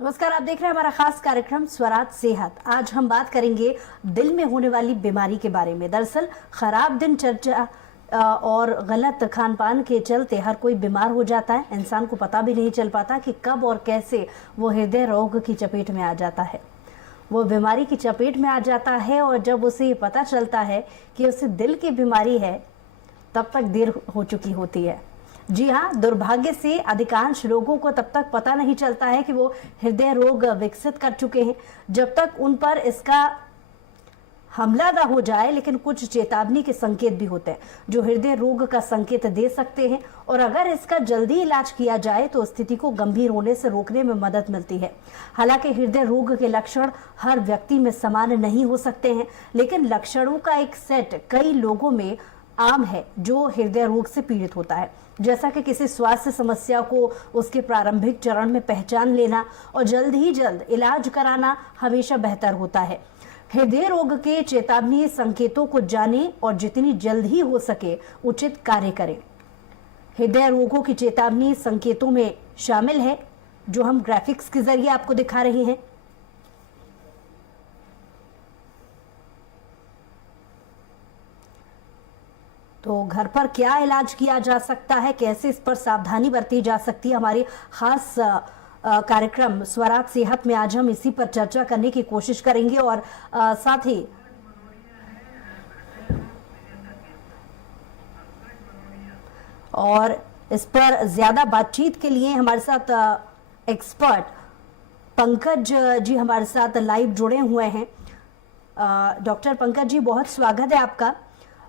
नमस्कार, आप देख रहे हैं हमारा खास कार्यक्रम स्वराज सेहत। आज हम बात करेंगे दिल में होने वाली बीमारी के बारे में। दरअसल खराब दिनचर्या और गलत खान पान के चलते हर कोई बीमार हो जाता है। इंसान को पता भी नहीं चल पाता कि कब और कैसे वो हृदय रोग की चपेट में आ जाता है, वो बीमारी की चपेट में आ जाता है। और जब उसे पता चलता है कि उसे दिल की बीमारी है, तब तक देर हो चुकी होती है। जी हाँ, दुर्भाग्य से अधिकांश लोगों को तब तक पता नहीं चलता है कि वो हृदय रोग विकसित कर चुके हैं, जब तक उन पर इसका हमला ना हो जाए। लेकिन कुछ चेतावनी के संकेत भी होते हैं जो हृदय रोग का संकेत दे सकते हैं, और अगर इसका जल्दी इलाज किया जाए तो स्थिति को गंभीर होने से रोकने में मदद मिलती है। हालांकि हृदय रोग के लक्षण हर व्यक्ति में समान नहीं हो सकते हैं, लेकिन लक्षणों का एक सेट कई लोगों में आम है जो हृदय रोग से पीड़ित होता है। जैसा कि किसी स्वास्थ्य समस्या को उसके प्रारंभिक चरण में पहचान लेना और जल्द ही जल्द इलाज कराना हमेशा बेहतर होता है। हृदय रोग के चेतावनी संकेतों को जानें और जितनी जल्द ही हो सके उचित कार्य करें। हृदय रोगों की चेतावनी संकेतों में शामिल है जो हम ग्राफिक्स के जरिए आपको दिखा रहे हैं। तो घर पर क्या इलाज किया जा सकता है, कैसे इस पर सावधानी बरती जा सकती है, हमारी खास कार्यक्रम स्वराज सेहत में आज हम इसी पर चर्चा करने की कोशिश करेंगे। और साथ ही और इस पर ज्यादा बातचीत के लिए हमारे साथ एक्सपर्ट पंकज जी हमारे साथ लाइव जुड़े हुए हैं। डॉक्टर पंकज जी, बहुत स्वागत है आपका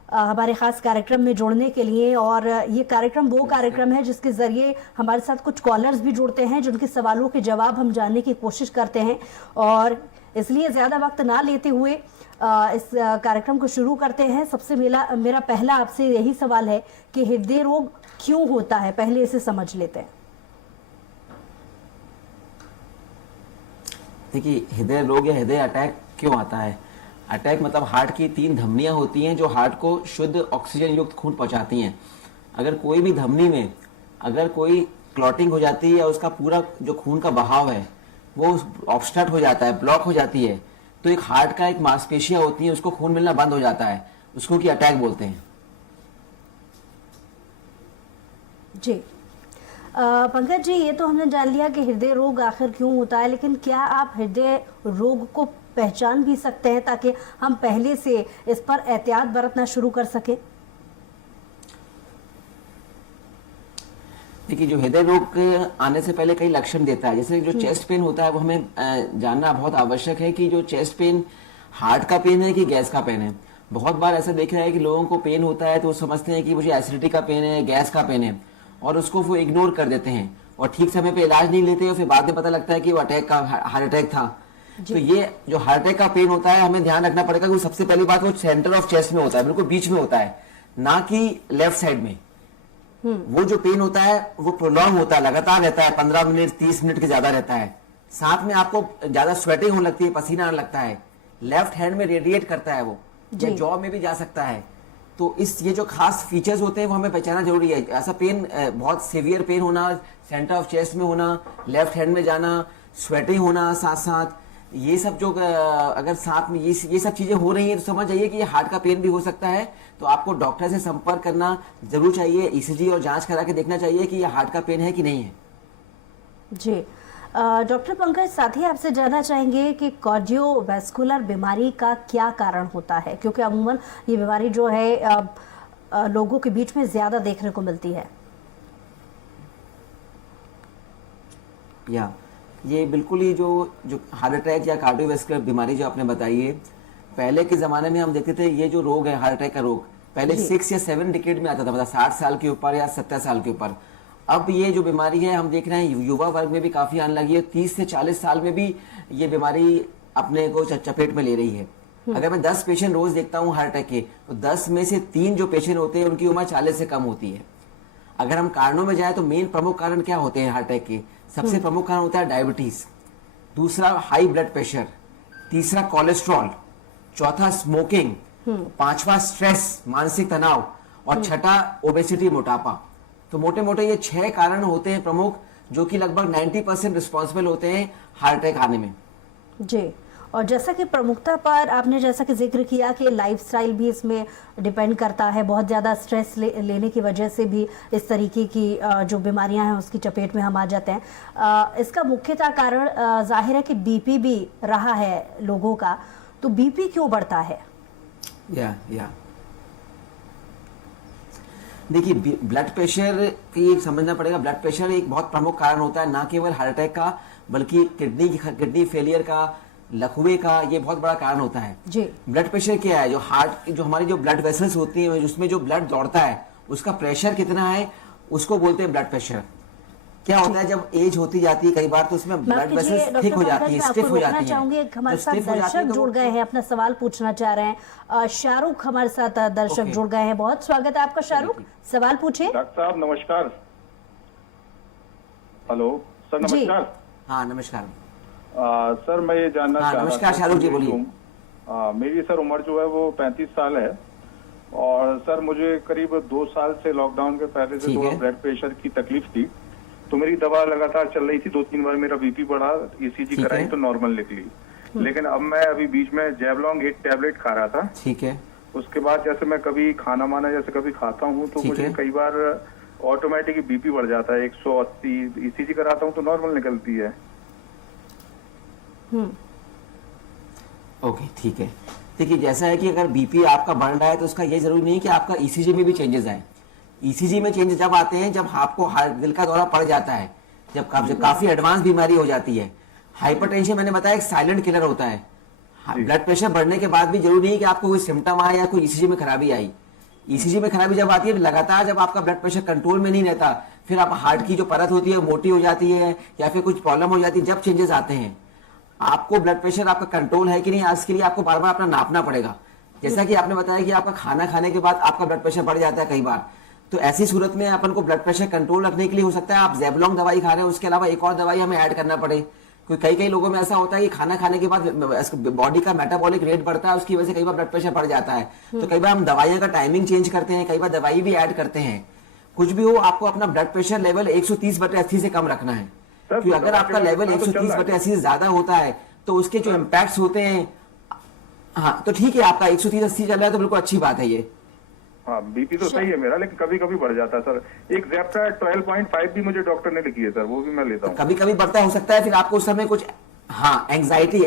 हमारे खास कार्यक्रम में जुड़ने के लिए। और ये कार्यक्रम वो कार्यक्रम है जिसके जरिए हमारे साथ कुछ कॉलर्स भी जुड़ते हैं जिनके सवालों के जवाब हम जानने की कोशिश करते हैं। और इसलिए ज़्यादा वक्त ना लेते हुए इस कार्यक्रम को शुरू करते हैं। सबसे मेरा पहला आपसे यही सवाल है कि हृदय रोग क्यों होता है, पहले इसे समझ लेते हैं। देखिए, हृदय रोग या हृदय अटैक क्यों आता है? अटैक मतलब हार्ट की 3 धमनियां होती हैं जो हार्ट को शुद्ध ऑक्सीजन युक्त खून पहुंचाती हैं। अगर कोई भी धमनी में अगर कोई क्लॉटिंग हो जाती है या उसका पूरा जो खून का बहाव है वो ऑब्स्ट्रक्ट हो जाता है, ब्लॉक हो जाती है, तो एक हार्ट का एक मांसपेशियां होती है, उसको खून मिलना बंद हो जाता है, उसको की अटैक बोलते हैं। जी पंकज जी, ये तो हमने जान लिया कि हृदय रोग आखिर क्यों होता है, लेकिन क्या आप हृदय रोग को पहचान भी सकते हैं ताकि हम पहले से इस पर एहतियात बरतना शुरू कर सके? देखिए, जो हृदय रोग आने से पहले कई लक्षण देता है। जैसे जो चेस्ट पेन होता है वो हमें जानना बहुत आवश्यक है कि जो चेस्ट पेन हार्ट का पेन है कि गैस का पेन है। बहुत बार ऐसा देख रहा है कि लोगों को पेन होता है तो वो समझते हैं कि मुझे एसिडिटी का पेन है, गैस का पेन है, और उसको वो इग्नोर कर देते हैं और ठीक समय पे इलाज नहीं लेते और फिर बाद में पता लगता है कि वो हार्ट अटैक था। तो ये जो हार्ट अटैक का पेन होता है हमें ध्यान रखना पड़ेगा कि सबसे पहली बात वो सेंटर ऑफ चेस्ट में होता है, बिल्कुल बीच में होता है, ना कि लेफ्ट साइड में। वो जो पेन होता है वो प्रोलॉन्ग होता है, लगातार रहता है, 15 मिनट 30 मिनट के ज्यादा रहता है। साथ में आपको ज्यादा स्वेटिंग होने लगती है, पसीना आने लगता है, लेफ्ट हैंड में रेडिएट करता है वो, या जॉ में भी जा सकता है। तो ये जो खास फीचर्स होते हैं वो हमें पहचानना जरूरी है। ऐसा पेन, बहुत सीवियर पेन होना, सेंटर ऑफ चेस्ट में होना, लेफ्ट हैंड में जाना, स्वेटिंग होना साथ साथ, ये सब जो अगर साथ में ये सब चीजें हो रही हैं तो समझ जाइए कि ये हार्ट का पेन भी हो सकता है। तो आपको डॉक्टर से संपर्क करना जरूर चाहिए, ईसीजी और जांच करा के देखना चाहिए कि ये हार्ट का पेन है कि नहीं है। जी डॉक्टर पंकज, साथ ही आपसे जानना चाहेंगे कि कार्डियोवैस्कुलर बीमारी का क्या कारण होता है, क्योंकि अमूमन ये बीमारी जो है लोगों के बीच में ज्यादा देखने को मिलती है। ये बिल्कुल ही जो हार्ट अटैक या कार्डियोवैस्कुलर बीमारी जो आपने बताई है, पहले के जमाने में हम देखते थे ये जो रोग है हार्ट अटैक का रोग पहले 6 या 7 डिकेड में आता था, मतलब 60 साल के ऊपर या 70 साल के ऊपर। अब ये जो बीमारी है हम देख रहे हैं युवा वर्ग में भी काफी आने लगी है, 30 से 40 साल में भी ये बीमारी अपने को चपेट में ले रही है। अगर मैं 10 पेशेंट रोज देखता हूँ हार्ट अटैक के, तो 10 में से 3 जो पेशेंट होते हैं उनकी उम्र 40 से कम होती है। अगर हम कारणों में जाए तो मेन प्रमुख कारण क्या होते हैं हार्ट अटैक के? सबसे प्रमुख कारण होता है डायबिटीज, दूसरा हाई ब्लड प्रेशर, तीसरा कोलेस्ट्रॉल, चौथा स्मोकिंग, पांचवा स्ट्रेस मानसिक तनाव, और छठा ओबेसिटी मोटापा। तो मोटे मोटे ये 6 कारण होते हैं प्रमुख जो कि लगभग 90% रिस्पॉन्सिबल होते हैं हार्ट अटैक आने में। जी, और जैसा कि प्रमुखता पर आपने जैसा कि जिक्र किया कि लाइफस्टाइल भी इसमें डिपेंड करता है, बहुत ज़्यादा स्ट्रेस लेने की वजह से भी इस तरीके की जो बीमारियां हैं उसकी चपेट में हम आ जाते हैं। इसका मुख्यतः कारण जाहिर है कि बीपी भी रहा है लोगों का, तो बीपी क्यों बढ़ता है? या देखिए, ब्लड प्रेशर की समझना पड़ेगा। ब्लड प्रेशर एक बहुत प्रमुख कारण होता है, ना केवल हार्ट अटैक का बल्कि किडनी फेलियर का, लकवे का, ये बहुत बड़ा कारण होता है जी। ब्लड प्रेशर क्या है? जो हमारी जो ब्लड वेसल्स होती हैं, उसमें जो ब्लड दौड़ता है, उसका प्रेशर कितना है, उसको बोलते हैं ब्लड प्रेशर। क्या होता है जब एज होती जाती है कई बार तो उसमें ब्लड वेसल्स थिक हो जाती है, स्टिफ हो जाती है। चाहूंगी हमारे साथ दर्शक जुड़ गए हैं, अपना सवाल पूछना चाह रहे हैं। शाहरुख हमारे साथ दर्शक जुड़ गए हैं, बहुत स्वागत है आपका शाहरुख, सवाल पूछिए। डॉक्टर साहब नमस्कार। हेलो सर, नमस्कार। हाँ नमस्कार। सर मैं ये जानना चाह रहा था। नमस्कार शाहरुख जी, बोलिए। मेरी सर उम्र जो है वो 35 साल है और सर मुझे करीब 2 साल से लॉकडाउन के पहले से थोड़ा ब्लड प्रेशर की तकलीफ थी, तो मेरी दवा लगातार चल रही थी। 2-3 बार मेरा बीपी बढ़ा, ईसीजी कराई तो नॉर्मल निकली, लेकिन अब मैं अभी बीच में जैवलॉन्ग 8 टैबलेट खा रहा था। ठीक है। उसके बाद जैसे मैं कभी खाना माना जैसे कभी खाता हूँ तो मुझे कई बार ऑटोमेटिक बीपी बढ़ जाता है 180, ईसीजी कराता हूँ तो नॉर्मल निकलती है। ओके, ठीक है। देखिए, जैसा है कि अगर बीपी आपका बढ़ रहा है तो उसका ये जरूरी नहीं है कि आपका ईसीजी में भी चेंजेस आए। ईसीजी में चेंजेस जब आते हैं जब आपको दिल का दौरा पड़ जाता है, जब काफी एडवांस बीमारी हो जाती है। हाइपरटेंशन मैंने बताया एक साइलेंट किलर होता है। ब्लड प्रेशर बढ़ने के बाद भी जरूरी नहीं है कि आपको कोई सिम्टम आए या कोई ईसीजी में खराबी आई। ईसीजी में खराबी जब आती है लगातार, जब आपका ब्लड प्रेशर कंट्रोल में नहीं रहता, फिर आप हार्ट की जो परत होती है मोटी हो जाती है या फिर कुछ प्रॉब्लम हो जाती है, जब चेंजेस आते हैं आपको ब्लड प्रेशर आपका कंट्रोल है कि नहीं, आज के लिए आपको बार बार अपना नापना पड़ेगा। जैसा कि आपने बताया कि आपका खाना खाने के बाद आपका ब्लड प्रेशर बढ़ जाता है कई बार, तो ऐसी सूरत में अपन को ब्लड प्रेशर कंट्रोल रखने के लिए हो सकता है आप ज़ेबलॉन्ग दवाई खा रहे हैं, उसके अलावा एक और दवाई हमें ऐड करना पड़े। कई लोगों में ऐसा होता है कि खाना खाने के बाद बॉडी का मेटाबॉलिक रेट बढ़ता है, उसकी वजह से कई बार ब्लड प्रेशर बढ़ जाता है। तो कई बार हम दवाइयों का टाइमिंग चेंज करते हैं, कई बार दवाई भी ऐड करते हैं। कुछ भी हो, आपको अपना ब्लड प्रेशर लेवल 130/80 से कम रखना है, क्योंकि अगर आपका लेवल 130/80 से ज्यादा होता है तो उसके जो इम्पैक्ट्स होते हैं, हाँ तो ठीक है, आपका 130/80 चल रहा है तो बिल्कुल अच्छी बात है ये। हाँ बीपी तो सही है मेरा, लेकिन कभी कभी बढ़ जाता है सर। एक ज़ेप्टा 12.5 भी मुझे डॉक्टर ने लिखी है सर, वो भी मैं लेता हूँ। कभी कभी बढ़ता हो सकता है, फिर आपको उस समय कुछ, हाँ एंग्जाइटी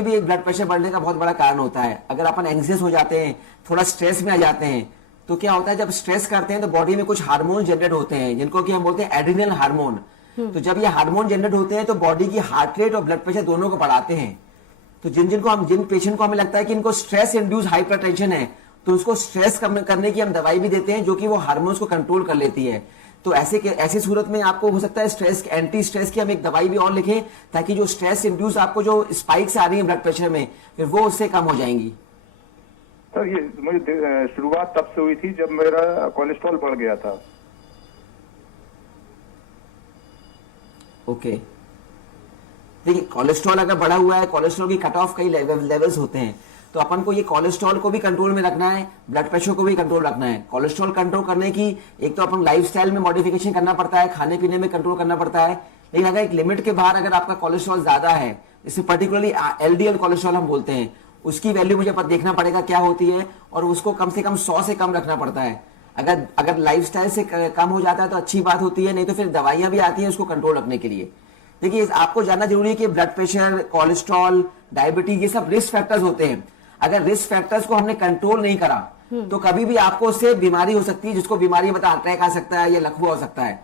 भी एक ब्लड प्रेशर बढ़ने का बहुत बड़ा कारण होता है। अगर अपन एंग्जियस हो जाते हैं, थोड़ा स्ट्रेस में आ जाते हैं, तो क्या होता है जब स्ट्रेस करते हैं तो बॉडी में कुछ हार्मोन जनरेट होते हैं जिनको कि हम बोलते हैं एड्रिनल हार्मोन। तो जब ये हार्मोन जनरेट होते हैं तो बॉडी की हार्ट रेट और ब्लड प्रेशर दोनों को बढ़ाते हैं। तो जिन पेशेंट को हमें लगता है कि इनको स्ट्रेस इंड्यूस हाइपरटेंशन है, तो उसको स्ट्रेस कम करने की हम दवाई भी देते हैं जो कि वो हार्मोन्स को कंट्रोल कर लेती है। तो ऐसी सूरत में आपको हो सकता है स्ट्रेस, एंटी स्ट्रेस की हम एक दवाई भी और लिखें, ताकि जो स्ट्रेस इंड्यूस आपको जो स्पाइक्स आ रही है ब्लड प्रेशर में, फिर वो उससे कम हो जाएंगी। सर ये मुझे शुरुआत तब से हुई थी जब मेरा कोलेस्ट्रॉल बढ़ गया था। ओके, देखिए कोलेस्ट्रॉल अगर बढ़ा हुआ है, कोलेस्ट्रॉल की कट ऑफ कई लेवल्स होते हैं, तो अपन को ये कोलेस्ट्रॉल को भी कंट्रोल में रखना है, ब्लड प्रेशर को भी कंट्रोल रखना है। कोलेस्ट्रॉल कंट्रोल करने की एक तो अपन लाइफस्टाइल में मॉडिफिकेशन करना पड़ता है, खाने पीने में कंट्रोल करना पड़ता है, लेकिन अगर एक लिमिट के बाहर अगर आपका कोलेस्ट्रॉल ज्यादा है, जैसे पर्टिकुलरली एलडीएल कोलेस्ट्रॉल हम बोलते हैं, उसकी वैल्यू मुझे देखना पड़ेगा क्या होती है, और उसको कम से कम 100 से कम रखना पड़ता है। अगर लाइफस्टाइल से कम हो जाता है तो अच्छी बात होती है, नहीं तो फिर दवाइयां भी आती हैं उसको कंट्रोल रखने के लिए। देखिए आपको जानना जरूरी है कि ब्लड प्रेशर, कोलेस्ट्रॉल, डायबिटीज, ये सब रिस्क फैक्टर्स होते हैं। अगर रिस्क फैक्टर्स को हमने कंट्रोल नहीं करा तो कभी भी आपको उससे बीमारी हो सकती है, जिसको बीमारी अटैक आ सकता है या लकवा हो सकता है।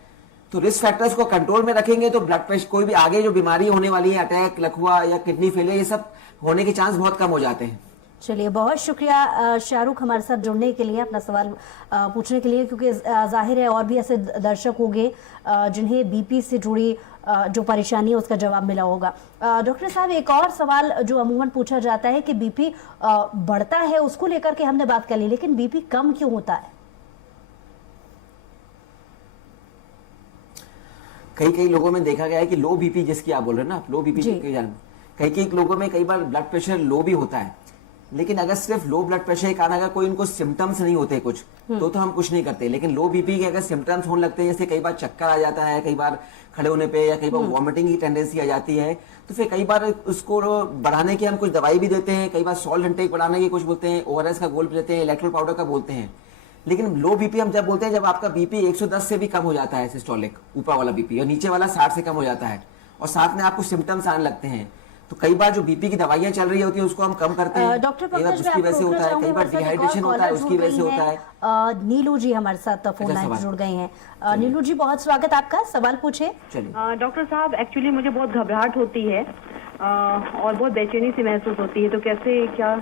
तो रिस्क फैक्टर्स को कंट्रोल में रखेंगे तो ब्लड प्रेशर, कोई भी आगे जो बीमारी होने वाली है, अटैक, लकवा या किडनी फेलियर, ये सब होने के चांस बहुत कम हो जाते हैं। चलिए, बहुत शुक्रिया शाहरुख हमारे साथ जुड़ने के लिए, अपना सवाल पूछने के लिए, क्योंकि जाहिर है और भी ऐसे दर्शक होंगे जिन्हें बीपी से जुड़ी जो परेशानी है उसका जवाब मिला होगा। डॉक्टर साहब, एक और सवाल जो अमूमन पूछा जाता है कि बीपी बढ़ता है उसको लेकर के हमने बात कर ली, लेकिन बीपी कम क्यों होता है? कई लोगों में देखा गया है कि लो बीपी, जिसकी आप बोल रहे हैं ना, लो बीपी कई लोगों में कई बार ब्लड प्रेशर लो भी होता है, लेकिन अगर सिर्फ लो ब्लड प्रेशर के कारण अगर कोई उनको सिम्टम्स नहीं होते कुछ तो हम कुछ नहीं करते। लेकिन लो बीपी के अगर सिम्टम्स होने लगते हैं, जैसे कई बार चक्कर आ जाता है, कई बार खड़े होने पे, या कई बार वॉमिटिंग की टेंडेंसी आ जाती है, तो फिर कई बार उसको बढ़ाने की हम कुछ दवाई भी देते हैं, कई बार सॉल्ट इंटेक बढ़ाने की कुछ बोलते हैं, ORS का गोल देते हैं, इलेक्ट्रोल पाउडर का बोलते हैं। लेकिन लो बीपी हम जब बोलते हैं जब आपका बीपी 110 से भी कम हो जाता है, सिस्टोलिक ऊपर वाला बीपी, और नीचे वाला 60 से कम हो जाता है, और साथ में आपको सिम्टम्स आने लगते हैं, तो कई बार जो बीपी की दवाइयां चल रही होती है उसको हम कम करते हैं। डॉक्टर कई बार उसकी वजह से होता है, कई बार डिहाइड्रेशन होता है उसकी वजह से होता है। नीलू जी हमारे साथ फोन लाइन जुड़ गए हैं। नीलू जी बहुत स्वागत आपका, सवाल पूछे। चलिए डॉक्टर साहब, एक्चुअली मुझे बहुत घबराहट होती है और बहुत बेचैनी सी महसूस होती है, तो कैसे, क्या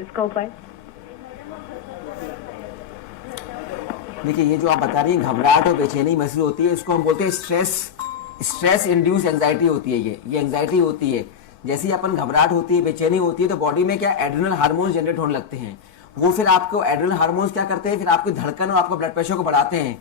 इसका उपाय? देखिए, ये जो आप बता रही हैं घबराहट और बेचैनी महसूस होती है, इसको हम बोलते हैं स्ट्रेस इंड्यूस एंजाइटी होती है। ये एंजाइटी होती है। जैसे ही अपन घबराहट होती है, बेचैनी होती है, तो बॉडी में क्या एड्रेनल हार्मोन्स जनरेट होने लगते हैं। वो फिर आपको एड्रेनल हार्मोन्स क्या करते हैं, फिर आपकी धड़कन और आपका ब्लड प्रेशर को बढ़ाते हैं,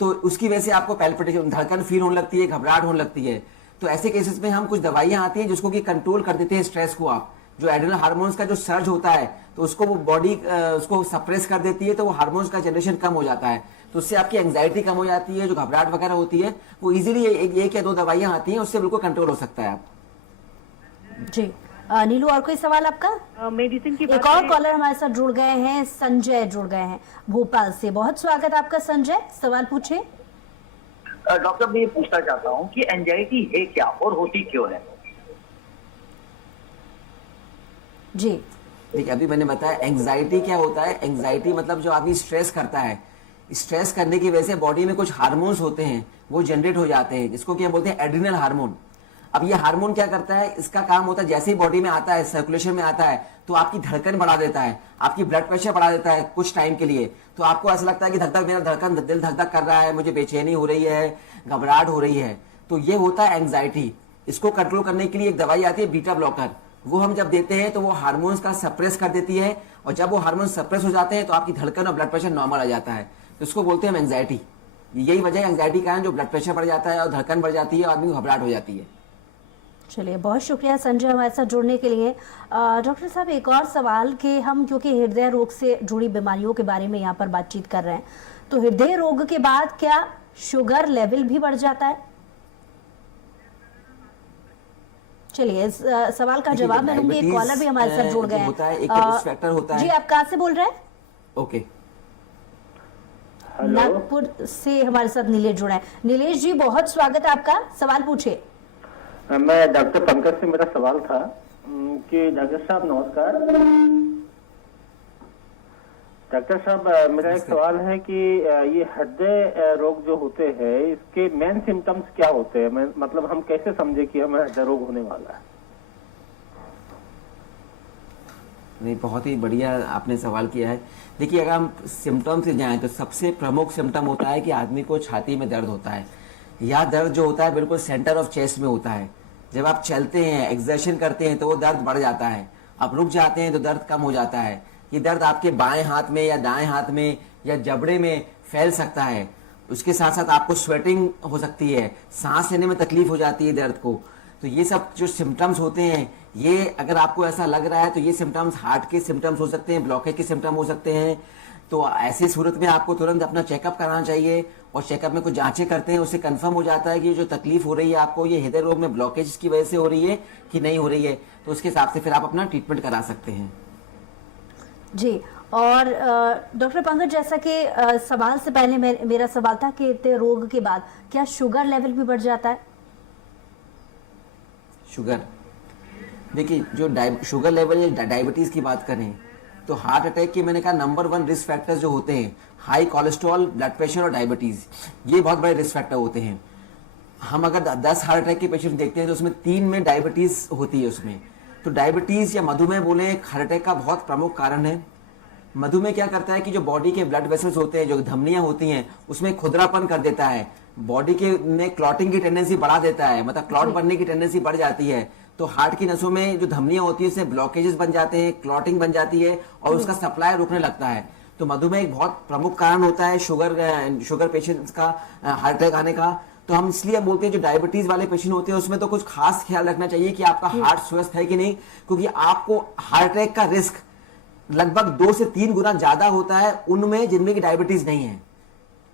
तो उसकी वजह से आपको पैल्पिटेशन, धड़कन फील होने लगती है, घबराहट होने लगती है। तो ऐसे केसेस में हम कुछ दवाइयां आती हैं जिसको कि कंट्रोल कर देते हैं स्ट्रेस को। आप जो एड्रेनल हार्मोन्स का जो सर्ज होता है, तो उसको वो बॉडी उसको सप्रेस कर देती है, तो वो हार्मोन्स का जनरेशन कम हो जाता है, तो उससे आपकी एंजाइटी कम हो जाती है। जो घबराहट वगैरह होती है वो इजीली एक या दो दवाइयां आती हैं, उससे बिल्कुल कंट्रोल हो सकता है। आप जी नीलू, और कोई सवाल आपका? मेडिसिन की एक और कॉलर हमारे साथ जुड़ गए हैं, संजय जुड़ गए हैं भोपाल से। बहुत स्वागत आपका संजय, सवाल पूछे। डॉक्टर, मैं ये पूछना चाहता हूँ कि एंजाइटी है क्या और होती क्यों है? जी देखिए, अभी मैंने बताया एंजाइटी क्या होता है। एंजाइटी मतलब जो आदमी स्ट्रेस करता है, स्ट्रेस करने की वजह से बॉडी में कुछ हार्मोन्स होते हैं वो जनरेट हो जाते हैं, जिसको क्या बोलते हैं एड्रिनल हार्मोन। अब ये हार्मोन क्या करता है, इसका काम होता है जैसे ही बॉडी में आता है, सर्कुलेशन में आता है, तो आपकी धड़कन बढ़ा देता है, आपकी ब्लड प्रेशर बढ़ा देता है कुछ टाइम के लिए। तो आपको ऐसा लगता है कि दिल धक धक कर रहा है, मुझे बेचैनी हो रही है, घबराहट हो रही है। तो ये होता है एंजाइटी। इसको कंट्रोल करने के लिए एक दवाई आती है बीटा ब्लॉकर, वो हम जब देते हैं तो वो हार्मोन्स का सप्रेस कर देती है, और जब वो हार्मोन सप्रेस हो जाते हैं तो आपकी धड़कन और ब्लड प्रेशर नॉर्मल आ जाता है। तो इसको बोलते हैं एंजाइटी। यही वजह है एंजाइटी का है, जो ब्लड प्रेशर बढ़ जाता है और धड़कन बढ़ जाती है और आदमी को घबराहट हो जाती है। चलिए, बहुत शुक्रिया संजय हमारे साथ जुड़ने के लिए। डॉक्टर साहब, एक और सवाल कि हम क्योंकि हृदय रोग से जुड़ी बीमारियों के बारे में यहाँ पर बातचीत कर रहे हैं, तो हृदय रोग के बाद क्या शुगर लेवल भी बढ़ जाता है? चलिए, इस सवाल का जवाब मैं लूंगी। एक कॉलर भी हमारे साथ जुड़ गए हैं। होता है, एक रिस्क फैक्टर होता है। जी, आप कहाँ से बोल रहे हैं? ओके, नागपुर से हमारे साथ नीलेश जुड़ा है। नीलेश जी, बहुत स्वागत है आपका, सवाल पूछे। मैं डॉक्टर पंकज से मेरा सवाल था कि डॉक्टर साहब नमस्कार। डॉक्टर साहब, मेरा एक सवाल है कि ये हृदय रोग जो होते हैं इसके मेन सिम्टम्स क्या होते हैं? मतलब हम कैसे समझे कि हमें हृदय रोग होने वाला है? नहीं, बहुत ही बढ़िया आपने सवाल किया है। देखिए, अगर हम सिम्टम से जाएं तो सबसे प्रमुख सिम्टम होता है कि आदमी को छाती में दर्द होता है। यह दर्द जो होता है बिल्कुल सेंटर ऑफ चेस्ट में होता है। जब आप चलते हैं, एक्सर्शन करते हैं, तो वो दर्द बढ़ जाता है। आप रुक जाते हैं तो दर्द कम हो जाता है। ये दर्द आपके बाएं हाथ में या दाएं हाथ में या जबड़े में फैल सकता है। उसके साथ साथ आपको स्वेटिंग हो सकती है, सांस लेने में तकलीफ हो जाती है दर्द को। तो ये सब जो सिम्टम्स होते हैं, ये अगर आपको ऐसा लग रहा है तो ये सिम्टम्स हार्ट के सिम्टम्स हो सकते हैं, ब्लॉकेज के सिम्टम हो सकते हैं। तो ऐसी सूरत में आपको तुरंत अपना चेकअप कराना चाहिए, और चेकअप में कुछ जांचें करते हैं, उससे कंफर्म हो जाता है कि जो तकलीफ हो रही है आपको, ये हृदय रोग में ब्लॉकेज की वजह से हो रही है कि नहीं हो रही है। तो उसके हिसाब से फिर आप अपना ट्रीटमेंट करा सकते हैं। जी, और डॉक्टर पंकज, जैसा कि सवाल से पहले मेरा सवाल था कि हृदय रोग के बाद क्या शुगर लेवल भी बढ़ जाता है? शुगर, देखिए, जो शुगर लेवल या डायबिटीज की बात करें तो हार्ट अटैक के मैंने कहा नंबर 1 रिस्क फैक्टर्स जो होते हैं, हाई कोलेस्ट्रॉल, ब्लड प्रेशर और डायबिटीज, ये बहुत बड़े रिस्क फैक्टर होते हैं। हम अगर 10 हार्ट अटैक के पेशेंट देखते हैं तो उसमें 3 में डायबिटीज होती है उसमें। तो डायबिटीज या मधुमेह बोले हार्ट अटैक का बहुत प्रमुख कारण है। मधुमेह क्या करता है कि जो बॉडी के ब्लड वेसल्स होते हैं, जो धमनियां होती हैं, उसमें खुदरापन कर देता है, बॉडी के में क्लॉटिंग की टेंडेंसी बढ़ा देता है, मतलब क्लॉट बनने की टेंडेंसी बढ़ जाती है। तो हार्ट की नसों में जो धमनियां होती है उससे ब्लॉकेजेस बन जाते हैं, क्लॉटिंग बन जाती है और उसका सप्लाई रुकने लगता है। तो मधुमेह एक बहुत प्रमुख कारण होता है शुगर पेशेंट्स का हार्ट अटैक आने का। तो हम इसलिए बोलते हैं जो डायबिटीज वाले पेशेंट होते हैं उसमें तो कुछ खास ख्याल रखना चाहिए कि आपका हार्ट स्वस्थ है कि नहीं, क्योंकि आपको हार्ट अटैक का रिस्क लगभग 2 से 3 गुना ज्यादा होता है उनमें जिनमें की डायबिटीज नहीं है।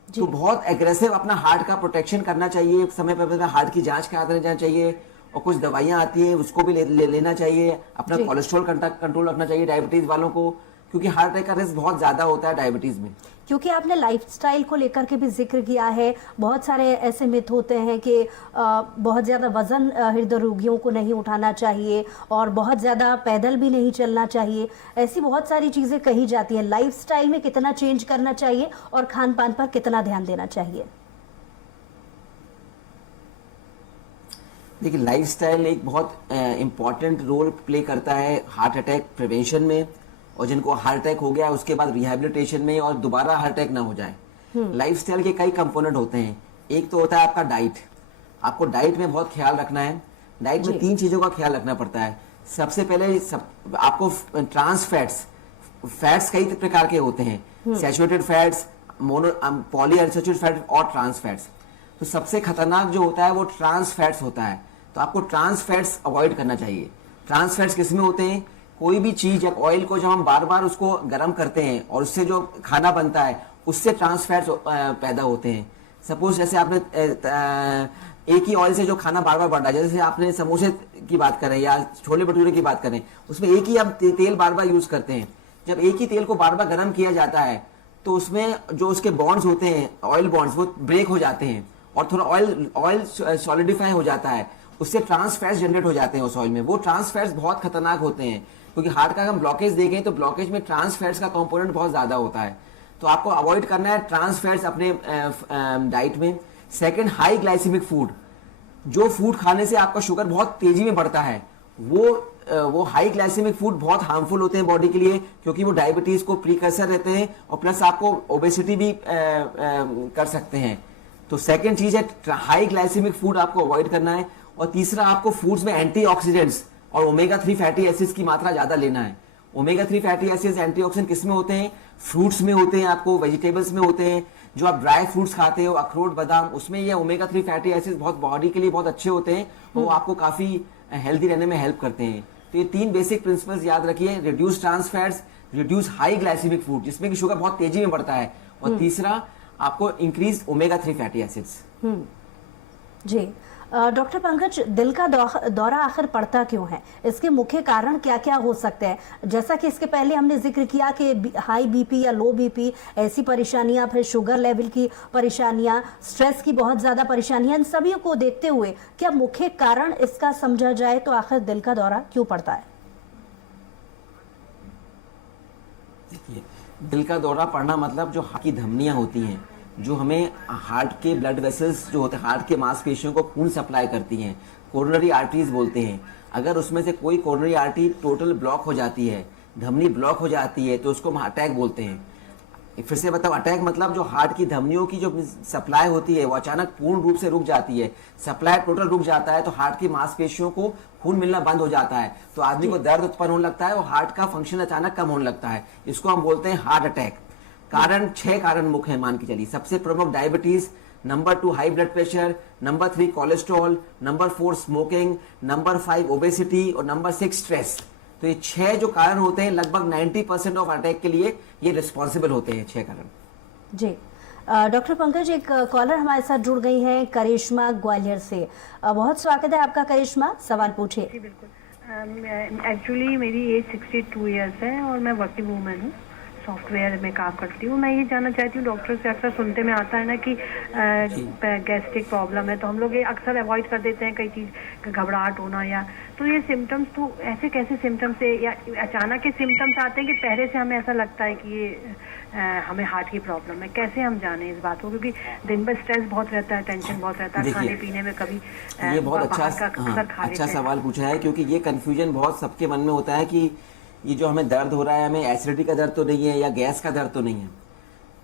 तो बहुत एग्रेसिव अपना हार्ट का प्रोटेक्शन करना चाहिए, समय पर हार्ट की जांच कराते रहना चाहिए, और कुछ दवाइयां आती हैं उसको भी लेना चाहिए। अपना कोलेस्ट्रॉल कंट्रोल रखना चाहिए डायबिटीज वालों को, क्योंकि हार्ट अटैक का रिस्क बहुत ज्यादा होता है डायबिटीज में। क्योंकि आपने लाइफस्टाइल को लेकर के भी जिक्र किया है, बहुत सारे ऐसे मिथ होते हैं कि बहुत ज़्यादा वजन हृदय रोगियों को नहीं उठाना चाहिए और बहुत ज़्यादा पैदल भी नहीं चलना चाहिए, ऐसी बहुत सारी चीज़ें कही जाती हैं। लाइफस्टाइल में कितना चेंज करना चाहिए और खान पान पर कितना ध्यान देना चाहिए? देखिए, लाइफस्टाइल एक बहुत इम्पॉर्टेंट रोल प्ले करता है हार्ट अटैक प्रिवेंशन में, और जिनको हार्ट अटैक हो गया उसके बाद रिहैबिलिटेशन में, और दोबारा हार्ट अटैक ना हो जाए। लाइफस्टाइल के कई कंपोनेंट होते हैं। एक तो होता है आपका डाइट। आपको डाइट में बहुत ख्याल रखना है। डाइट में 3 चीजों का ख्याल रखना पड़ता है। सबसे पहले आपको ट्रांस फैट्स कई प्रकार के होते हैं, saturated fats, poly unsaturated fat और ट्रांस फैट्स। तो सबसे खतरनाक जो होता है वो ट्रांस फैट्स होता है। तो आपको ट्रांस फैट्स अवॉइड करना चाहिए। ट्रांस फैट्स किसमें होते हैं? कोई भी चीज या ऑयल को जब हम बार बार उसको गर्म करते हैं और उससे जो खाना बनता है उससे ट्रांस फैट्स पैदा होते हैं। सपोज जैसे आपने एक ही ऑयल से जो खाना बार बार बढ़ा, जैसे आपने समोसे की बात करें या छोले भटूरे की बात करें, उसमें एक ही हम तेल बार बार यूज करते हैं। जब एक ही तेल को बार बार गर्म किया जाता है तो उसमें जो उसके बॉन्ड्स होते हैं, ऑयल बॉन्ड्स, वो ब्रेक हो जाते हैं और थोड़ा ऑयल सॉलिडिफाई हो जाता है। उससे ट्रांस फैट्स जनरेट हो जाते हैं उस ऑयल में। वो ट्रांस फैट्स बहुत खतरनाक होते हैं, क्योंकि हार्ट का हम ब्लॉकेज देखें तो ब्लॉकेज में ट्रांस फैट्स का कंपोनेंट बहुत ज्यादा होता है। तो आपको अवॉइड करना है ट्रांस फैट्स अपने डाइट में। Second, high glycaemic food. जो फूड खाने से आपका शुगर बहुत तेजी में बढ़ता है, वो हाई ग्लाइसेमिक फूड बहुत हार्मफुल होते हैं बॉडी के लिए, क्योंकि वो डायबिटीज को प्रीकर्सर रहते हैं और प्लस आपको ओबेसिटी भी कर सकते हैं। तो सेकंड चीज है हाई ग्लाइसेमिक फूड आपको अवॉइड करना है। और तीसरा, आपको फूड्स में एंटीऑक्सीडेंट्स और ओमेगा 3 फैटी एसिड्स की मात्रा ज्यादा लेना है। ओमेगा 3 फैटी एसिड्स, एंटीऑक्सीडेंट किसमें होते हैं? फ्रूट्स में होते हैं, आपको वेजिटेबल्स में होते हैं। जो आप ड्राई फ्रूट्स खाते हो, अखरोट, बादाम, उसमें ये ओमेगा 3 फैटी एसिड्स बहुत बॉडी के लिए बहुत अच्छे होते हैं, वो आपको काफी हेल्दी रहने में हेल्प करते हैं। तो ये 3 बेसिक प्रिंसिपल्स याद रखिए: reduce trans fats, reduce high glycaemic food जिसमें कि शुगर बहुत तेजी में बढ़ता है, और तीसरा आपको इंक्रीज ओमेगा 3 फैटी एसिड्स। जी डॉक्टर पंकज, दिल का दौरा आखिर पड़ता क्यों है? इसके मुख्य कारण क्या क्या हो सकते हैं? जैसा कि इसके पहले हमने जिक्र किया कि हाई बीपी या लो बीपी, ऐसी परेशानियां, फिर शुगर लेवल की परेशानियां, स्ट्रेस की बहुत ज़्यादा परेशानियां, इन सभी को देखते हुए क्या मुख्य कारण इसका समझा जाए तो आखिर दिल का दौरा क्यों पड़ता है? देखिए, दिल का दौरा पड़ना मतलब जो हार्ट की धमनियां होती हैं, जो हमें हार्ट के ब्लड वेसल्स जो होते हैं, हार्ट के मांसपेशियों को खून सप्लाई करती हैं, कोरोनरी आर्टरीज बोलते हैं। अगर उसमें से कोई कोरोनरी आर्टरी टोटल ब्लॉक हो जाती है, धमनी ब्लॉक हो जाती है, तो उसको हम अटैक बोलते हैं। फिर से बताओ, अटैक मतलब जो हार्ट की धमनियों की जो सप्लाई होती है वो अचानक पूर्ण रूप से रुक जाती है, सप्लाई टोटल रुक जाता है, तो हार्ट की मांसपेशियों को खून मिलना बंद हो जाता है, तो आदमी को दर्द उत्पन्न होने लगता है और हार्ट का फंक्शन अचानक कम होने लगता है। इसको हम बोलते हैं हार्ट अटैक। कारण 6 कारण मुख्य है, मान के चलिए। सबसे प्रमुख diabetes, number 2 high blood pressure, number 3 cholesterol, number 4 smoking, number 5 obesity और नंबर 6 स्ट्रेस। तो ये 6 जो कारण होते हैं, लगभग 90% ऑफ अटैक के लिए ये रिस्पॉन्सिबल होते हैं, 6 कारण। जी डॉक्टर पंकज, एक कॉलर हमारे साथ जुड़ गई हैं, करिश्मा ग्वालियर से। बहुत स्वागत है आपका करिश्मा, सवाल पूछिए। जी बिल्कुल। एक्चुअली मेरी एज 62 ईयर्स है और मैं वर्किंग वूमेन हूँ, सॉफ्टवेयर में काम करती हूँ। मैं ये जानना चाहती हूँ, डॉक्टर से अक्सर सुनते में आता है ना कि गैस्ट्रिक प्रॉब्लम है, तो हम लोग ये अक्सर अवॉइड कर देते हैं कई चीज़, घबराहट होना या, तो ये सिम्टम्स तो ऐसे कैसे सिम्टम्स है, या अचानक के सिम्टम्स आते हैं कि पहले से हमें ऐसा लगता है कि ये हमें हार्ट की प्रॉब्लम है? कैसे हम जाने इस बात को, क्योंकि दिन भर स्ट्रेस बहुत रहता है, टेंशन बहुत रहता है, खाने पीने में कभी ये बहुत अच्छा सवाल पूछा है, क्योंकि ये कंफ्यूजन बहुत सबके मन में होता है कि ये जो हमें दर्द हो रहा है, हमें एसिडिटी का दर्द तो नहीं है या गैस का दर्द तो नहीं है।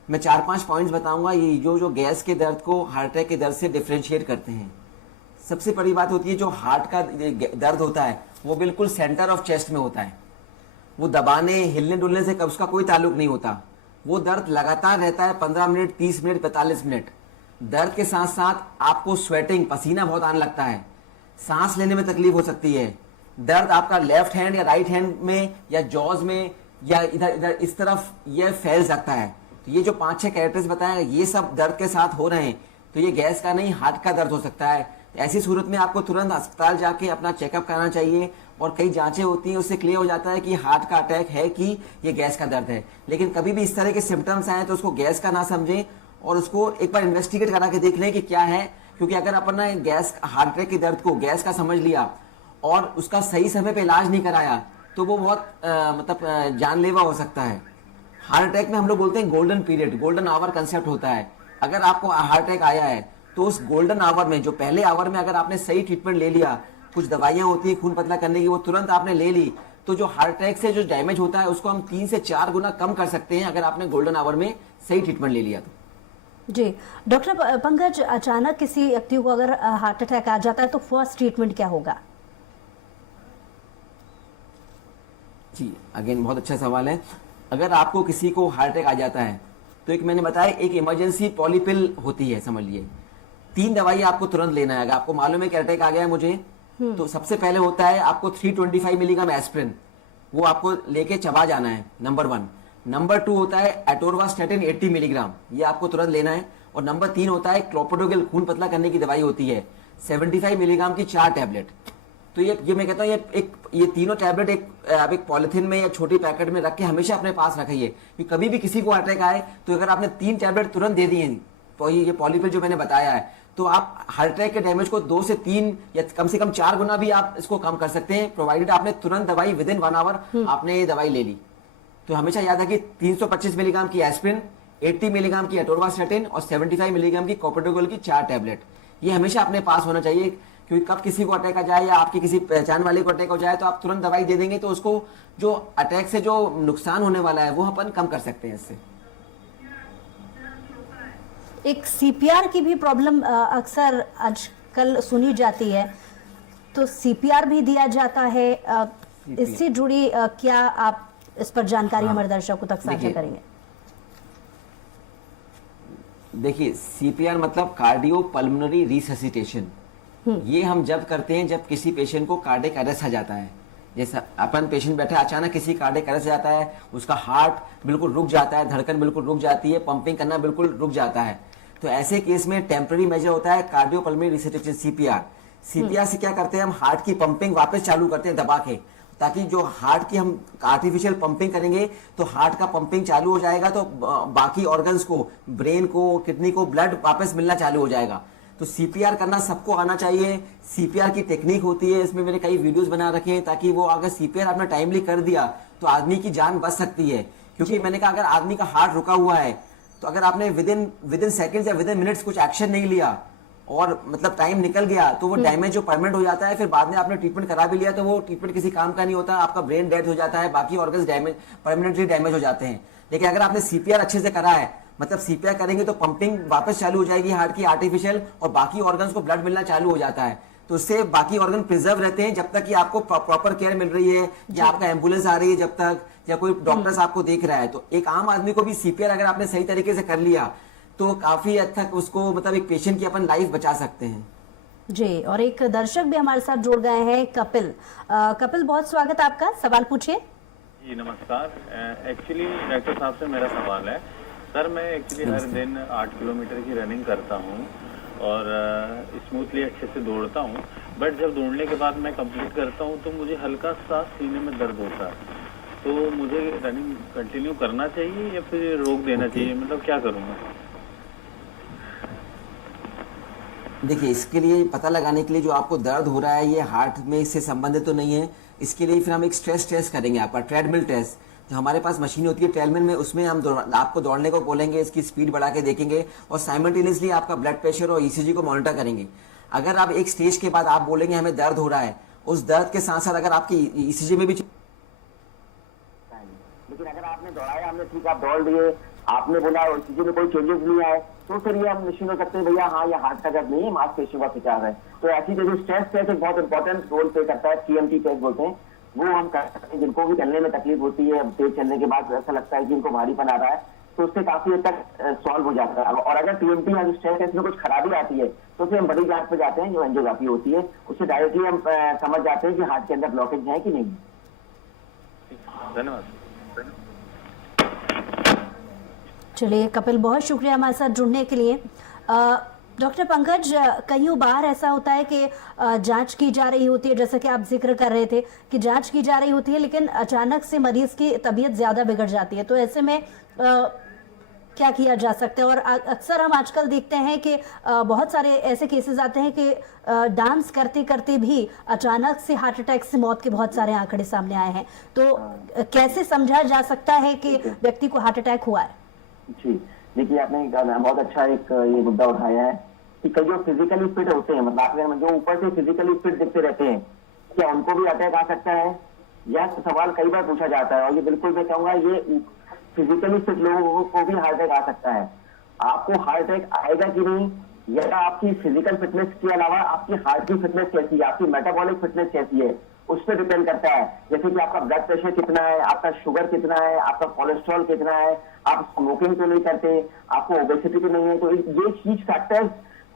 मैं 4-5 पॉइंट्स बताऊंगा ये जो गैस के दर्द को हार्ट अटैक के दर्द से डिफरेंशिएट करते हैं। सबसे बड़ी बात होती है, जो हार्ट का दर्द होता है वो बिल्कुल सेंटर ऑफ चेस्ट में होता है। वो दबाने, हिलने डुलने से उसका कोई ताल्लुक नहीं होता। वो दर्द लगातार रहता है 15 मिनट, 30 मिनट, 45 मिनट। दर्द के साथ साथ आपको स्वेटिंग, पसीना बहुत आने लगता है, सांस लेने में तकलीफ हो सकती है। दर्द आपका लेफ्ट हैंड या राइट हैंड में या जॉज में या इधर इधर इस तरफ ये फैल सकता है। तो ये जो 5-6 कैरेक्टर्स बताए, ये सब दर्द के साथ हो रहे हैं, तो ये गैस का नहीं हार्ट का दर्द हो सकता है। ऐसी सूरत में आपको तुरंत अस्पताल जाके अपना चेकअप कराना चाहिए, और कई जांचें होती हैं, उससे क्लियर हो जाता है कि हार्ट का अटैक है कि ये गैस का दर्द है। लेकिन कभी भी इस तरह के सिम्टम्स आए तो उसको गैस का ना समझें, और उसको एक बार इन्वेस्टिगेट करा के देख लें कि क्या है। क्योंकि अगर अपन ने गैस हार्ट अटैक के दर्द को गैस का समझ लिया और उसका सही समय पे इलाज नहीं कराया, तो वो बहुत जानलेवा हो सकता है। हार्ट अटैक में हम लोग बोलते हैं golden period, golden hour concept होता है। अगर आपको हार्ट अटैक आया है तो उस गोल्डन आवर में, जो पहले आवर में अगर आपने सही ट्रीटमेंट ले लिया, कुछ दवाइयां होती है खून पतला करने की, वो तुरंत आपने ले ली, तो जो हार्ट अटैक से जो डैमेज होता है उसको हम 3 से 4 गुना कम कर सकते हैं, अगर आपने गोल्डन आवर में सही ट्रीटमेंट ले लिया तो। जी डॉक्टर पंकज, अचानक किसी व्यक्ति को अगर हार्ट अटैक आ जाता है तो फर्स्ट ट्रीटमेंट क्या होगा? जी अगेन बहुत अच्छा सवाल है। अगर आपको किसी को हार्ट अटैक आ जाता है तो एक मैंने बताया, एक इमरजेंसी पॉलीपिल होती है, समझ लिए 3 दवाई आपको तुरंत लेना है। अगर आपको मालूम है कि अटैक आ गया है मुझे, तो सबसे पहले होता है आपको 325 मिलीग्राम एस्प्रिन, वो आपको लेके चबा जाना है, नंबर 1। नंबर 2 होता है एटोरवास्टैटिन 80 मिलीग्राम, ये आपको तुरंत लेना है। और नंबर 3 होता है क्लोपिडोग्रिल, खून पतला करने की दवाई होती है, 75 मिलीग्राम की 4 टैबलेट। तो ये मैं कहता हूँ ये तीनों टैबलेट एक पॉलिथीन में या छोटी पैकेट में रख के हमेशा अपने पास रखिए, कि कभी भी किसी को अटैक आए तो अगर आपने 3 टैबलेट तुरंत दे दिए, तो ये पॉलीपिल जो मैंने बताया है, तो आप हार्ट अटैक के डैमेज को 2 से 3 या कम से कम 4 गुना भी आप इसको कम कर सकते हैं, प्रोवाइडेड आपने तुरंत दवाई विद इन 1 आवर आपने ये दवाई ले ली। तो हमेशा याद है कि 325 मिलीग्राम की एस्प्रिन, 80 मिलीग्राम की एटोरवास्टैटिन और 75 मिलीग्राम की क्लोपिडोग्रिल की 4 टैबलेट, ये हमेशा अपने पास होना चाहिए। क्योंकि कब किसी को अटैक आ जाए या आपके किसी पहचान वाले को अटैक हो जाए, तो आप तुरंत दवाई दे देंगे, तो उसको जो अटैक से जो नुकसान होने वाला है वो अपन कम कर सकते हैं इससे। एक सीपीआर की भी प्रॉब्लम अक्सर आजकल सुनी जाती है, तो सीपीआर भी दिया जाता है, इससे जुड़ी क्या आप इस पर जानकारी हमारे दर्शकों तक साझा करेंगे? देखिए सीपीआर मतलब कार्डियो पल्मोनरी रिससिटेशन, ये हम जब करते हैं जब किसी पेशेंट को कार्डियक अरेस्ट आ जाता है। जैसे अपन पेशेंट बैठा है, अचानक किसी कार्डियक अरेस्ट जाता है, उसका हार्ट बिल्कुल रुक जाता है, धड़कन बिल्कुल रुक जाती है, पंपिंग करना बिल्कुल रुक जाता है, तो ऐसे केस में टेम्पररी मेजर होता है cardio pulmonary resuscitation, CPR. CPR से क्या करते हैं, हम हार्ट की पंपिंग वापस चालू करते हैं दबा के, ताकि जो हार्ट की हम आर्टिफिशियल पंपिंग करेंगे तो हार्ट का पंपिंग चालू हो जाएगा, तो बाकी ऑर्गन्स को, ब्रेन को, किडनी को ब्लड वापस मिलना चालू हो जाएगा। तो सीपीआर करना सबको आना चाहिए। सीपीआर की टेक्निक होती है, इसमें मैंने कई वीडियोस बना रखे हैं, ताकि वो अगर सीपीआर आपने टाइमली कर दिया तो आदमी की जान बच सकती है। क्योंकि मैंने कहा अगर आदमी का हार्ट रुका हुआ है, तो अगर आपने विद इन सेकंड्स या विद इन मिनट्स कुछ एक्शन नहीं लिया और मतलब टाइम निकल गया, तो वो डैमेज जो परमानेंट हो जाता है, फिर बाद में आपने ट्रीटमेंट करा भी लिया तो वो ट्रीटमेंट किसी काम का नहीं होता, आपका ब्रेन डेड हो जाता है, बाकी ऑर्गन्स डैमेज परमानेंटली डैमेज हो जाते हैं। लेकिन अगर आपने सीपीआर अच्छे से करा है, मतलब सीपीआर करेंगे तो पंपिंग वापस चालू हो जाएगी हार्ट की आर्टिफिशियल, और बाकी ऑर्गन्स को ब्लड मिलना चालू हो जाता है, तो उससे बाकी ऑर्गन प्रिजर्व रहते हैं जब तक कि आपको प्रॉपर केयर मिल रही है, या आपका एम्बुलेंस आ रही है जब तक, या कोई डॉक्टर्स आपको देख रहा है। तो एक आम आदमी को भी सीपीआर अगर आपने सही तरीके से कर लिया तो काफी हद तक उसको, मतलब एक पेशेंट की अपन लाइफ बचा सकते हैं। जी, और एक दर्शक भी हमारे साथ जुड़ गए हैं, कपिल। कपिल, बहुत स्वागत आपका, सवाल पूछिए। जी नमस्कार। एक्चुअली डॉक्टर साहब से मेरा सवाल है, सर मैं एक्चुअली हर दिन 8 किलोमीटर की रनिंग करता हूँ और स्मूथली अच्छे से दौड़ता हूँ, बट जब दौड़ने के बाद मैं कंप्लीट करता हूँ तो मुझे हल्का सा सीने में दर्द होता है, तो मुझे रनिंग कंटिन्यू करना चाहिए या फिर रोक देना चाहिए, मतलब क्या करूँगा? देखिए इसके लिए पता लगाने के लिए जो आपको दर्द हो रहा है ये हार्ट में से संबंधित तो नहीं है, इसके लिए फिर हम एक स्ट्रेस टेस्ट करेंगे, आपका ट्रेडमिल टेस्ट, जो हमारे पास मशीन होती है ट्रेडमिल में, उसमें हम आपको दौड़ने को बोलेंगे, इसकी स्पीड बढ़ा के देखेंगे और साइमल्टेनियसली आपका ब्लड प्रेशर और ईसीजी को मॉनिटर करेंगे। अगर आप एक स्टेज के बाद आप बोलेंगे हमें दर्द हो रहा है, उस दर्द के साथ साथ अगर आपकी ईसीजी में भी, लेकिन अगर आपने दौड़ाया, हमने ठीक आप दौड़ लिए, आपने बोला ईसीजी में कोई चेंजेस नहीं आए, तो फिर ये हम निश्चित हो सकते हैं भैया हाँ ये हार्ट का दर्द नहीं है, मांसपेशियों का खिंचाव है। तो ऐसी जगह स्ट्रेस टेस्ट एक बहुत इंपॉर्टेंट रोल प्ले करता है, टीएमटी टेस्ट बोलते हैं, वो हम कर सकते हैं। जिनको भी चलने में तकलीफ होती है, तेज चलने के बाद ऐसा लगता है कि इनको भारीपन आ रहा है, तो उससे काफी हद तक सॉल्व हो जाता है। और अगर टीएमटी या स्ट्रेस टेस्ट में कुछ खराबी आती है तो फिर हम बड़ी जांच पे जाते हैं, जो एंजियोग्राफी होती है, उससे डायरेक्टली हम समझ जाते हैं कि हार्ट के अंदर ब्लॉकेज है कि नहीं। धन्यवाद। चलिए कपिल, बहुत शुक्रिया हमारे साथ जुड़ने के लिए। डॉक्टर पंकज, कई बार ऐसा होता है कि जांच की जा रही होती है, जैसा कि आप जिक्र कर रहे थे कि जांच की जा रही होती है, लेकिन अचानक से मरीज की तबीयत ज्यादा बिगड़ जाती है, तो ऐसे में क्या किया जा सकता है? और अक्सर हम आजकल देखते हैं कि बहुत सारे ऐसे केसेस आते हैं कि डांस करते करते भी अचानक से हार्ट अटैक से मौत के बहुत सारे आंकड़े सामने आए हैं, तो कैसे समझा जा सकता है कि व्यक्ति को हार्ट अटैक हुआ है? जी देखिए, आपने बहुत अच्छा एक ये मुद्दा उठाया है कि कई जो फिजिकली फिट होते हैं, मतलब जो ऊपर से फिजिकली फिट दिखते रहते हैं, क्या उनको भी अटैक आ सकता है? यह सवाल कई बार पूछा जाता है और ये बिल्कुल मैं कहूंगा ये फिजिकली फिट लोगों को भी हार्ट अटैक आ सकता है। आपको हार्ट अटैक आएगा कि नहीं, यह आपकी फिजिकल फिटनेस के अलावा आपकी हार्ट की फिटनेस कैसी है, आपकी मेटाबॉलिक फिटनेस कैसी है, उस पर डिपेंड करता है। जैसे कि आपका ब्लड प्रेशर कितना है, आपका शुगर कितना है, आपका कोलेस्ट्रॉल कितना है, आप स्मोकिंग तो नहीं करते, आपको ओबेसिटी तो नहीं है, तो ये चीज फैक्टर्स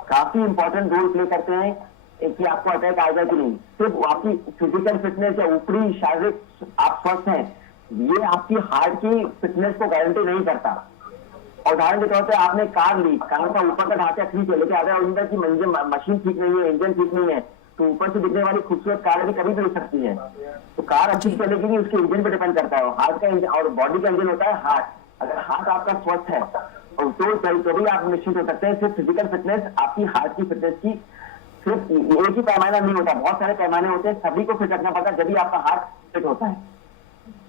काफी इंपॉर्टेंट रोल प्ले करते हैं कि आपको अटैक आएगा कि नहीं। सिर्फ आपकी फिजिकल फिटनेस या ऊपरी शारीरिक आप स्वस्थ हैं, ये आपकी हार्ट की फिटनेस को गारंटी नहीं करता। उदाहरण के तौर पर आपने कार ली, कार का ऊपर का ढांचा ठीक है, लेकिन अगर अंदर की मशीन ठीक नहीं है, इंजन ठीक नहीं है, तो ऊपर से दिखने वाली खूबसूरत कार भी कभी भी हो सकती है। तो कार अच्छी चलेगी नहीं, उसके इंजन पे डिपेंड करता है। हार्ट का इंजन और बॉडी का इंजन होता है हार्ट। अगर हार्ट आपका स्वस्थ है और तो भी आप निश्चित हो सकते हैं। सिर्फ फिजिकल फिटनेस आपकी हार्ट की फिटनेस की सिर्फ एक ही पैमाना नहीं होता, बहुत सारे पैमाने होते हैं, सभी को फिट रखना पड़ता है, जब भी आपका हार्ट फिट होता है।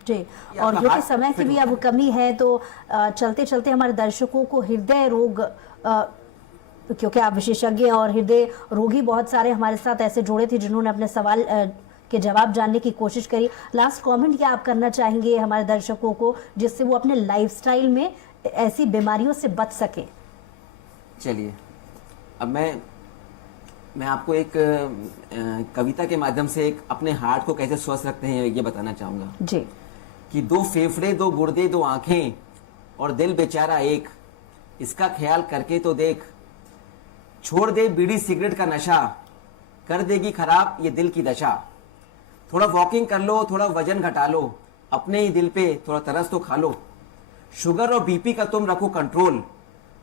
जी, और क्योंकि समय की भी अब कमी है, तो चलते चलते हमारे दर्शकों को हृदय रोग, क्योंकि आप विशेषज्ञ हैं और हृदय रोगी बहुत सारे हमारे साथ ऐसे जुड़े थे जिन्होंने अपने सवाल के जवाब जानने की कोशिश करी। लास्ट कमेंट क्या आप करना चाहेंगे हमारे दर्शकों को, जिससे वो अपने लाइफस्टाइल में ऐसी बीमारियों से बच सके? चलिए, अब मैं आपको एक कविता के माध्यम से एक अपने हार्ट को कैसे स्वस्थ रखते हैं ये बताना चाहूंगा जी। कि दो फेफड़े, दो गुर्दे, दो आंखें और दिल बेचारा एक, इसका ख्याल करके तो देख। छोड़ दे बीड़ी सिगरेट का नशा, कर देगी खराब ये दिल की दशा। थोड़ा वॉकिंग कर लो, थोड़ा वजन घटा लो, अपने ही दिल पे थोड़ा तरस तो खा लो। शुगर और बीपी का तुम रखो कंट्रोल,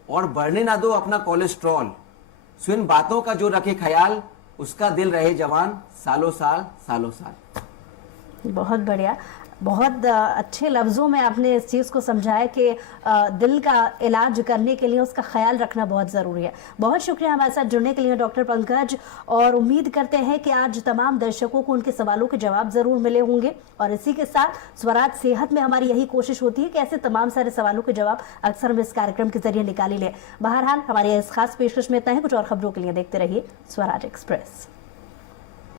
और बढ़ने ना दो अपना कोलेस्ट्रॉल। सो इन बातों का जो रखे ख्याल, उसका दिल रहे जवान सालों साल सालों साल। बहुत बढ़िया, बहुत अच्छे लफ्ज़ों में आपने इस चीज़ को समझाया कि दिल का इलाज करने के लिए उसका ख्याल रखना बहुत ज़रूरी है। बहुत शुक्रिया हमारे साथ जुड़ने के लिए डॉक्टर पंकज, और उम्मीद करते हैं कि आज तमाम दर्शकों को उनके सवालों के जवाब ज़रूर मिले होंगे। और इसी के साथ स्वराज सेहत में हमारी यही कोशिश होती है कि ऐसे तमाम सारे सवालों के जवाब अक्सर हम इस कार्यक्रम के जरिए निकाल ही लें। बहरहाल हमारे इस खास पेशकश में इतना ही। कुछ और खबरों के लिए देखते रहिए स्वराज एक्सप्रेस।